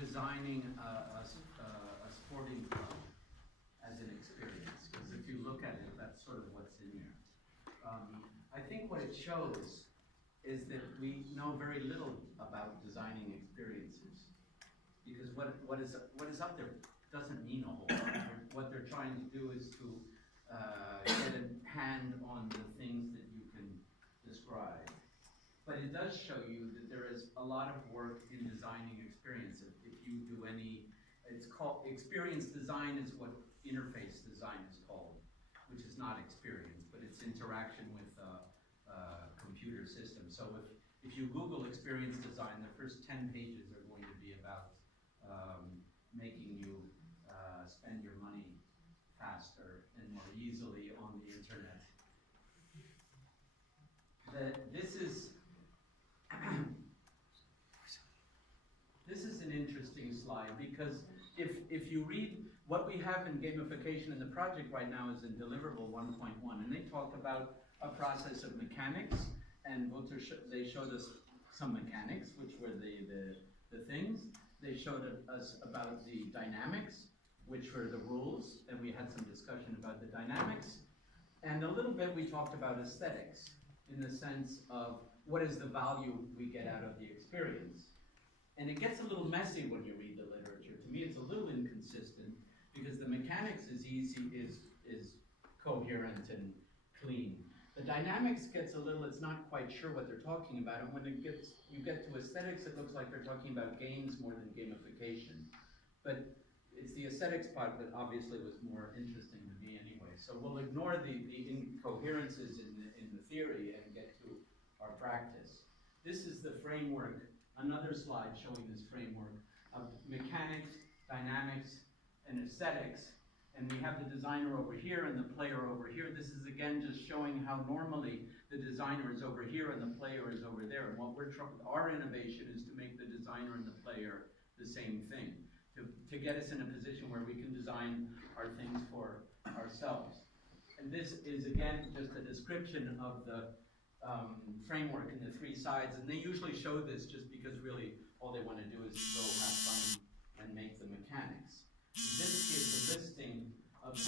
designing a sporting club as an experience, because if you look at it, that's sort of what's in there. I think what it shows is that we know very little about designing experiences, because what is up there doesn't mean a whole lot. What they're trying to do is to get a hand on the things that you can describe. But it does show you that there is a lot of work in designing experiences. If you do any, it's called, experience design is what interface design is called, which is not experience, but it's interaction with computer systems. So if you Google experience design, the first 10 pages are going to be about making you spend your money faster and more easily on the internet. This is an interesting slide, because if you read what we have in gamification in the project right now is in deliverable 1.1, and they talk about a process of mechanics, and they showed us some mechanics, which were the things. They showed us about the dynamics, which were the rules, and we had some discussion about the dynamics. And a little bit we talked about aesthetics, in the sense of what is the value we get out of the experience. And it gets a little messy when you read the literature. To me, it's a little inconsistent, because the mechanics is easy, is coherent and clean. The dynamics gets a little, it's not quite sure what they're talking about, and when you get to aesthetics, it looks like they're talking about games more than gamification. But it's the aesthetics part that obviously was more interesting to me anyway. So we'll ignore the incoherences in the theory and get to our practice. This is the framework, another slide showing this framework of mechanics, dynamics, and aesthetics. And we have the designer over here and the player over here. This is again just showing how normally the designer is over here and the player is over there. And what our innovation is to make the designer and the player the same thing, to get us in a position where we can design our things for ourselves. And this is again just a description of the framework and the three sides. And they usually show this just because really all they want to do is go have fun and make the mechanics. This gives a listing of